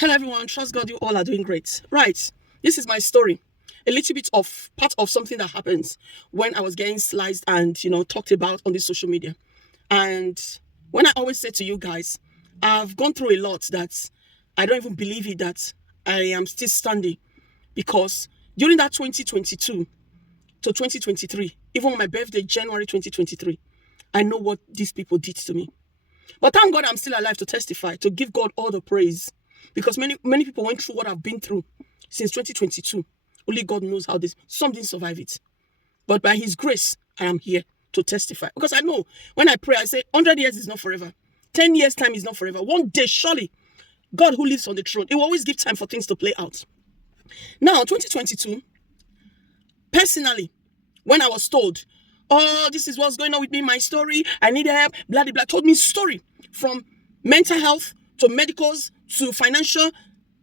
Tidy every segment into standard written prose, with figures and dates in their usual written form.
Hello everyone, trust God you all are doing great. Right, this is my story. A little bit of part of something that happens when I was getting sliced and talked about on this social media. And when I always say to you guys, I've gone through a lot that I don't even believe it that I am still standing, because during that 2022 to 2023, even on my birthday, January 2023, I know what these people did to me. But thank God I'm still alive to testify, to give God all the praise. Because many people went through what I've been through since 2022. Only God knows how some didn't survive it. But by His grace, I am here to testify. Because I know when I pray, I say 100 years is not forever. 10 years time is not forever. One day, surely, God who lives on the throne, He will always give time for things to play out. Now, 2022, personally, when I was told, oh, this is what's going on with me, my story, I need help, blah, blah, blah, told me story from mental health to medicals to financial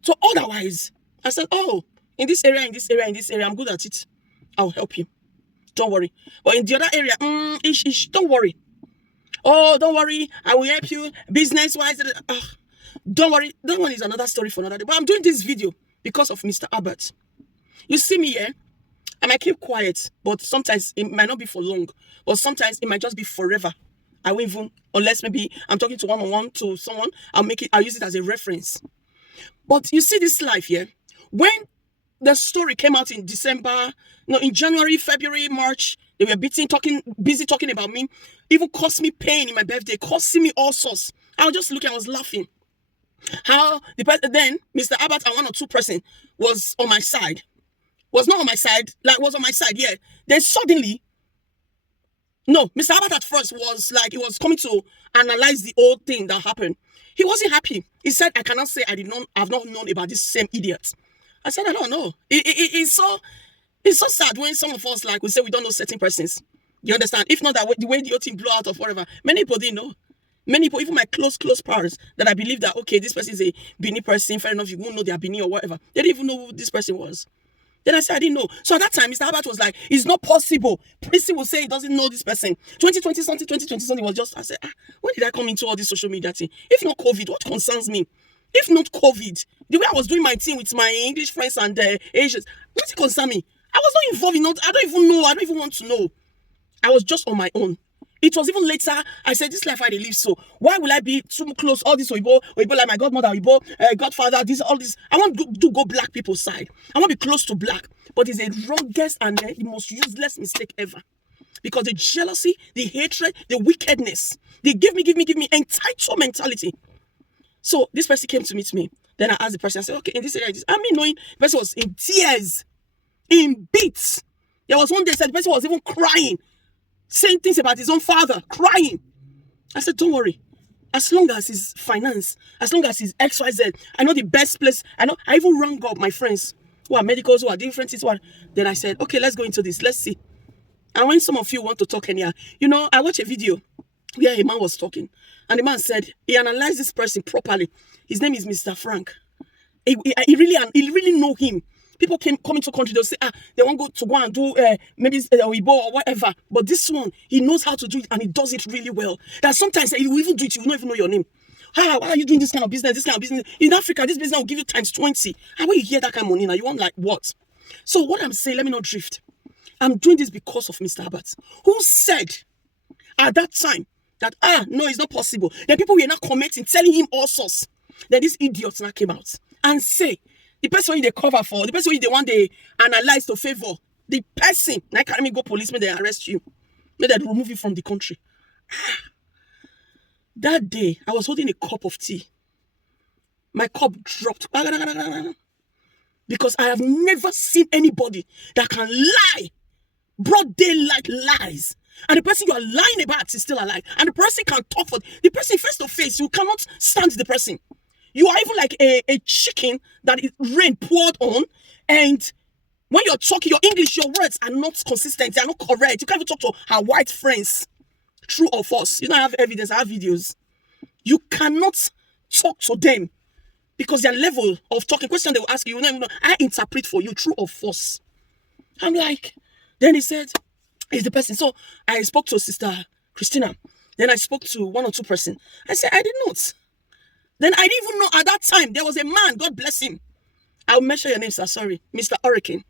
to otherwise. I said, oh, in this area, I'm good at it. I'll help you. Don't worry. But in the other area, don't worry. Oh, don't worry. I will help you business-wise. Don't worry. That one is another story for another day. But I'm doing this video because of Mr. Albert. You see me here? I might keep quiet, but sometimes it might not be for long. But sometimes it might just be forever. I won't even, unless maybe I'm talking to one-on-one to someone, I'll use it as a reference. But you see this life here, when the story came out in December, in January, February, March, they were busy talking about me, even caused me pain in my birthday, causing me all sorts. I was just looking, I was laughing. How then Mr. Albert and one or two person was on my side. Was not on my side, was on my side, yeah. Then suddenly, no, Mr. Albert at first was like, he was coming to analyze the old thing that happened. He wasn't happy. He said, I cannot say I've not known about this same idiot. I said, I don't know. It's so sad when some of us, we say we don't know certain persons. You understand? If not that way, the way the old thing blew out or whatever, many people didn't know. Many people, even my close pals, that I believe that, okay, this person is a Benin person, fair enough, you won't know they are Benin or whatever. They didn't even know who this person was. Then I said, I didn't know. So at that time, Mr. Albert was like, it's not possible. Prissy will say he doesn't know this person. 2020 something was just, I said, when did I come into all this social media thing? If not COVID, what concerns me? If not COVID, the way I was doing my thing with my English friends and Asians, what concern me? I was not involved in I don't even know. I don't even want to know. I was just on my own. It was even later, I said, this life I live, so why will I be too close, all this Oyibo like my godmother, Oyibo, godfather, all this. I want to go black people's side. I want to be close to black. But it's the wrongest and the most useless mistake ever. Because the jealousy, the hatred, the wickedness, they give me entitled mentality. So this person came to meet me. Then I asked the person, I said, okay, in this area, knowing the person was in tears, in beats. There was one day, said the person was even crying, saying things about his own father, crying. I said, don't worry. As long as his finance, as long as his XYZ, I know the best place. I even rang up my friends who are medicals, who are different things. Then I said, okay, let's go into this. Let's see. And when some of you want to talk anyhow, I watched a video where a man was talking. And the man said, he analyzed this person properly. His name is Mr. Frank. He really know him. People come into country, they'll say, they want to go and do maybe Oyibo or whatever. But this one, he knows how to do it and he does it really well. That sometimes he will even do it, you will not even know your name. Why are you doing this kind of business? In Africa, this business will give you times 20. And when you hear that kind of money now, you want what? So what I'm saying, let me not drift. I'm doing this because of Mr. Albert, who said at that time that, no, it's not possible. Then people were not commenting, telling him all sorts. Then this idiot now came out and say, the person they cover for, the person they want they analyze to favor, the person, now can't me go policeman, they arrest you. May they remove you from the country. That day, I was holding a cup of tea. My cup dropped. Because I have never seen anybody that can lie. Broad daylight lies. And the person you are lying about is still alive. And the person can talk for the person face to face. You cannot stand the person. You are even like a chicken that is rain poured on. And when you're talking, your English, your words are not consistent. They are not correct. You can't even talk to our white friends. True or false. You don't have evidence. I have videos. You cannot talk to them because their level of talking, question they will ask you, you don't even know. I interpret for you, true or false. I'm like, then he said, it's the person. So I spoke to Sister Christina. Then I spoke to one or two person. I said, I did not. Then I didn't even know at that time there was a man, God bless him. I'll mention your name, sir. Sorry, Mr. Hurricane,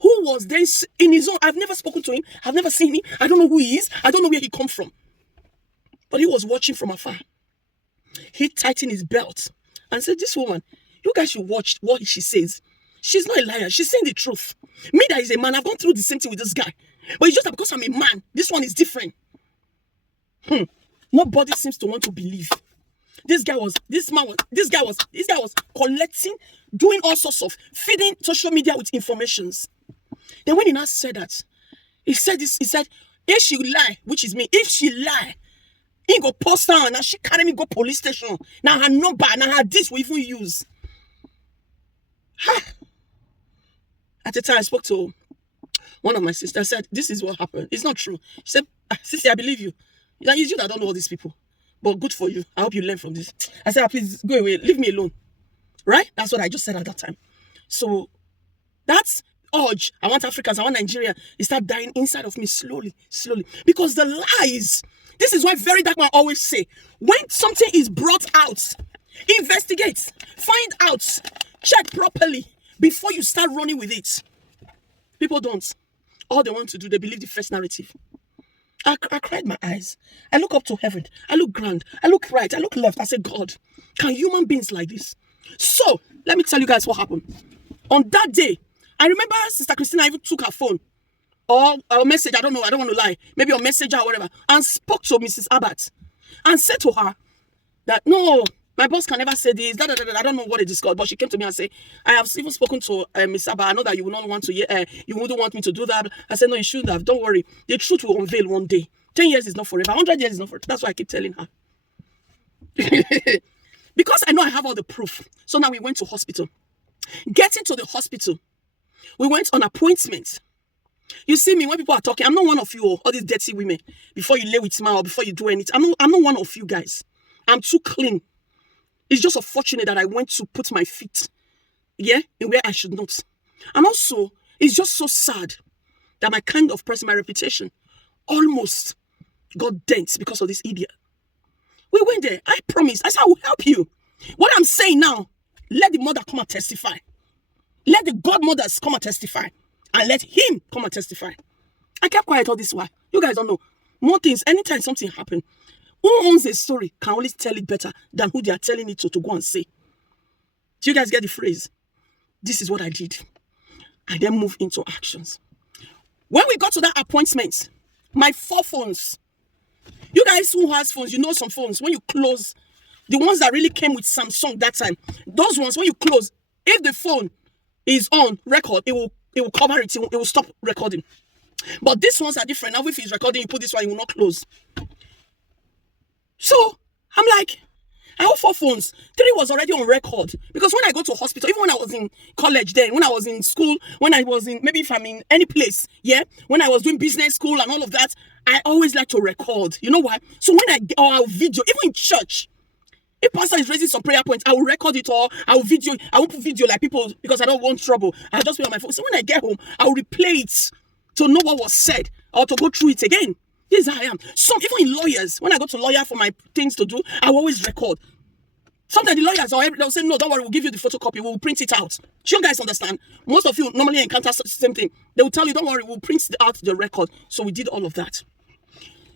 who was then in his own. I've never spoken to him. I've never seen him. I don't know who he is. I don't know where he come from. But he was watching from afar. He tightened his belt and said, "This woman, you guys should watch what she says. She's not a liar. She's saying the truth. Me that is a man, I've gone through the same thing with this guy. But it's just that because I'm a man, this one is different." Nobody seems to want to believe. This guy was collecting, doing all sorts of, feeding social media with informations. Then when he now said that, he said, if she lie, which is me, if she lie, he go post her, now she carry me go police station. Now her number, now her this we even use. At the time I spoke to one of my sisters. I said, "This is what happened. It's not true." She said, "Sister, I believe you. It's you that don't know all these people. But good for you. I hope you learn from this." I said, "Please go away. Leave me alone." Right? That's what I just said at that time. So that's urge. I want Africans, I want Nigeria. It start dying inside of me slowly. Because the lies. This is why very dark man always say, when something is brought out, investigate, find out, check properly before you start running with it. People don't. All they want to do, they believe the first narrative. I cried my eyes. I look up to heaven. I look grand. I look right. I look left. I say, God, can human beings like this? So, let me tell you guys what happened. On that day, I remember Sister Christina even took her phone or a message. I don't know. I don't want to lie. Maybe a messenger or whatever. And spoke to Mrs. Abbott and said to her that, "No, my boss can never say this. I don't know what it is called." But she came to me and said, "I have even spoken to Miss Abbott. I know that you would not want to, you wouldn't want me to do that." I said, "No, you shouldn't have. Don't worry. The truth will unveil one day. 10 years is not forever. 100 years is not forever." That's why I keep telling her. Because I know I have all the proof. So now we went to hospital. Getting to the hospital, we went on appointment. You see me when people are talking, I'm not one of you, all these dirty women. Before you lay with smile, or before you do anything, I'm not one of you guys. I'm too clean. It's just unfortunate that I went to put my feet, in where I should not. And also, it's just so sad that my kind of person, my reputation, almost got dent because of this idiot. We went there. I promised. I said, I will help you. What I'm saying now, let the mother come and testify. Let the godmothers come and testify. And let him come and testify. I kept quiet all this while. You guys don't know. More things, anytime something happens, who owns a story can always tell it better than who they are telling it to go and say. Do you guys get the phrase? This is what I did. I then move into actions. When we got to that appointment, my 4 phones. You guys who has phones, you know some phones. When you close, the ones that really came with Samsung that time, those ones, when you close, if the phone is on record, it will cover it. It will stop recording. But these ones are different. Now if it's recording, you put this one, it will not close. So I'm like, I have 4 phones. 3 was already on record. Because when I go to hospital, even when I was in college then, when I was in school, when I was in, maybe if I'm in any place, when I was doing business school and all of that, I always like to record. You know why? So when I'll video, even in church, if pastor is raising some prayer points, I will record it all. I will video. I won't put video like people because I don't want trouble. I'll just be on my phone. So when I get home, I will replay it to know what was said or to go through it again. This is how I am. Some even in lawyers, when I go to lawyer for my things to do, I will always record. Sometimes the lawyers they'll say, "No, don't worry, we'll give you the photocopy. We'll print it out." Do you guys understand? Most of you normally encounter the same thing. They will tell you, "Don't worry, we'll print out the record." So we did all of that.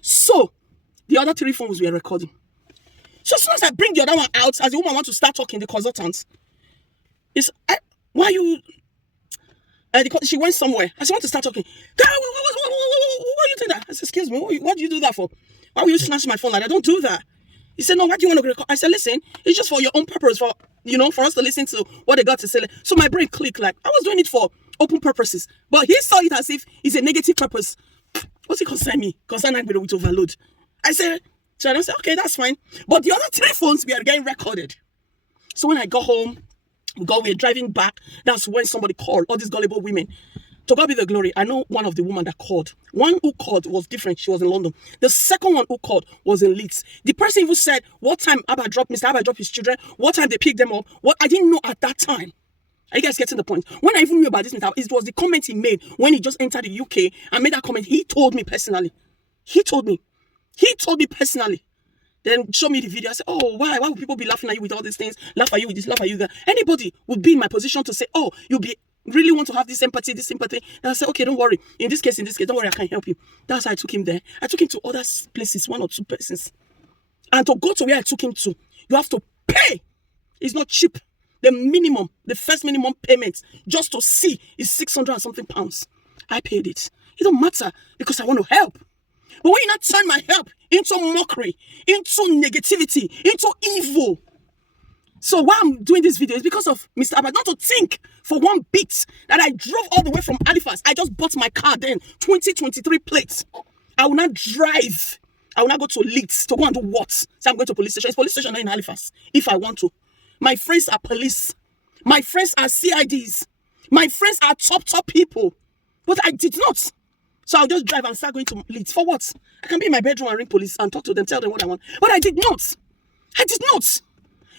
So the other 3 phones were recording. So as soon as I bring the other one out, as the woman wants to start talking, the consultant is, "Why you?" She went somewhere. I said, "I want to start talking." "Why are you doing that?" I said, "Excuse me, what do you do that for? Why will you snatch my phone like that? I don't do that." He said, "No, why do you want to record?" I said, "Listen, it's just for your own purpose, for us to listen to what they got to say." So my brain clicked, like I was doing it for open purposes. But he saw it as if it's a negative purpose. What's it concern me? Concern me with overload. I said, "Okay, that's fine." But the other 3 phones were getting recorded. So when I got home, we were driving back. That's when somebody called, all these gullible women. To God be the glory. I know one of the women that called. One who called was different. She was in London. The second one who called was in Leeds. The person who said what time Mr. Abba dropped his children, what time they picked them up, what I didn't know at that time. Are you guys getting the point? When I even knew about this, it was the comment he made when he just entered the UK and made that comment. He told me personally. He told me personally Then show me the video. I say, oh, why would people be laughing at you with all these things? Laugh at you with this, laugh at you that. Anybody would be in my position to say, oh, you'll be really want to have this empathy, this sympathy. And I said, okay, don't worry. In this case, don't worry, I can help you. That's how I took him there. I took him to other places, 1 or 2 persons. And to go to where I took him to, you have to pay. It's not cheap. The minimum, the first minimum payment, just to see, is 600 and something pounds. I paid it. It don't matter because I want to help. But when you not turn my help into mockery, into negativity, into evil. So why I'm doing this video is because of Mr. Abba. Not to think for one bit that I drove all the way from Halifax. I just bought my car then, 2023 plates. I will not drive. I will not go to Leeds to go and do what? So I'm going to police station. It's police station in Halifax if I want to. My friends are police. My friends are CIDs. My friends are top people. But I did not. So I'll just drive and start going to Leeds. For what? I can be in my bedroom and ring police and talk to them, tell them what I want. But I did not. I did not.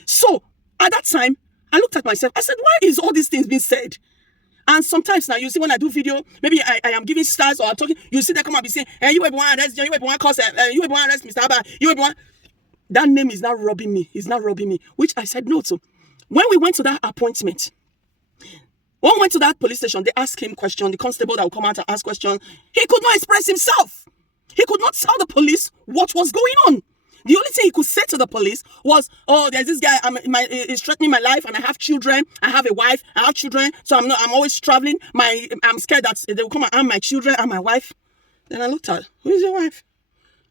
So at that time, I looked at myself. I said, why is all these things being said? And sometimes now, you see when I do video, maybe I am giving stars or I'm talking, you see that come and be saying, hey, you everyone arrest, you everyone cause, you everyone arrest Mr. Abba, you everyone. That name is not robbing me. It's not robbing me, which I said no to. When we went to that appointment, when we went to that police station, they asked him questions. The constable that would come out and ask questions, he could not express himself. He could not tell the police what was going on. The only thing he could say to the police was, oh, there's this guy, he's threatening my life, and I have children, I have a wife, I have children, so I'm always traveling. I'm scared that they will come and harm my children and my wife. Then I looked at, who is your wife?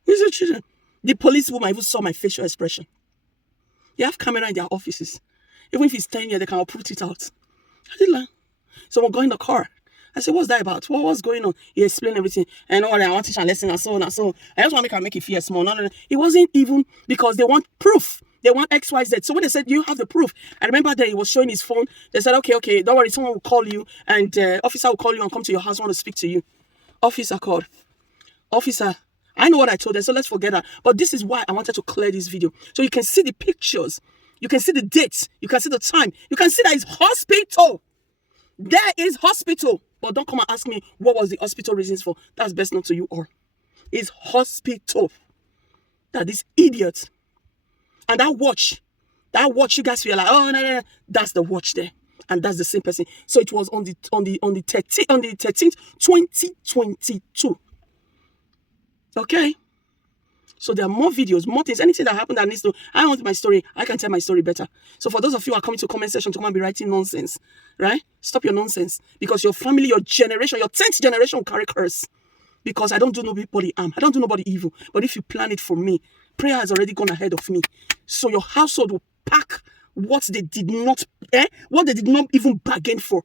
Who is your children? The police woman even saw my facial expression. They have camera in their offices. Even if it's 10 years, they can uproot it out. I did learn. So we got in the car. I said, what's that about? What was going on? He explained everything. And all I want to teach a lesson and so on and so on. I just want to make it feel small. No. It wasn't even because they want proof. They want X, Y, Z. So when they said, you have the proof. I remember that he was showing his phone. They said, okay, don't worry. Someone will call you. And officer will call you and come to your house. Want to speak to you. Officer called. Officer, I know what I told them. So let's forget that. But this is why I wanted to clear this video. So you can see the pictures. You can see the dates. You can see the time. You can see that it's hospital. There is hospital. But don't come and ask me what was the hospital reasons for. That's best known to you all. It's hospital. That is idiot. And that watch you guys feel like, oh no, that's the watch there. And that's the same person. So it was on the 13th, 2022. Okay. So there are more videos, more things, anything that happened that needs to, I want my story, I can tell my story better. So for those of you who are coming to comment section to come and be writing nonsense, right? Stop your nonsense. Because your family, your generation, your 10th generation will carry curse. Because I don't do nobody harm. I don't do nobody evil. But if you plan it for me, prayer has already gone ahead of me. So your household will pack what they did not even bargain for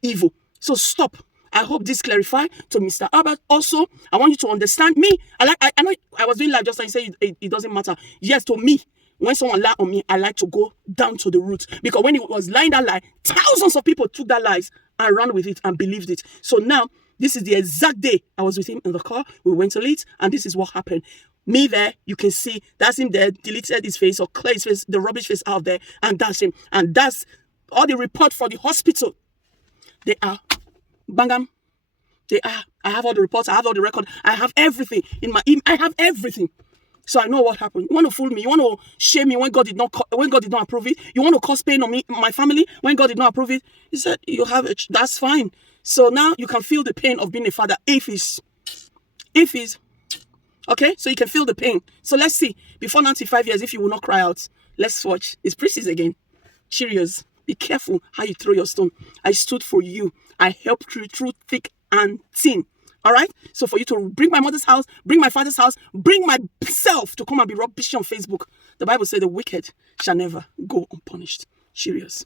evil. So stop. I hope this clarifies to Mr. Albert. Also, I want you to understand me. I know I was doing live just like you say it doesn't matter. Yes, to me, when someone lie on me, I like to go down to the root. Because when he was lying that lie, thousands of people took that lies and ran with it and believed it. So now, this is the exact day I was with him in the car. We went to Leeds, and this is what happened. Me there, you can see, that's him there, deleted his face or cleared his face, the rubbish face out there, and that's him. And that's all the report for the hospital. They are bangam. They are. I have all the reports. I have all the record. I have everything in my email. I have everything. So I know what happened. You want to fool me? You want to shame me when God did not approve it? You want to cause pain on me, my family, when God did not approve it? He said, you have it. That's fine. So now you can feel the pain of being a father if he's okay. So you can feel the pain. So let's see. Before 95 years, if you will not cry out, let's watch. It's preaches again. Cheerios. Be careful how you throw your stone. I stood for you. I helped you through thick and thin. All right? So for you to bring my mother's house, bring my father's house, bring myself to come and be rubbish on Facebook. The Bible said the wicked shall never go unpunished. Cheerios.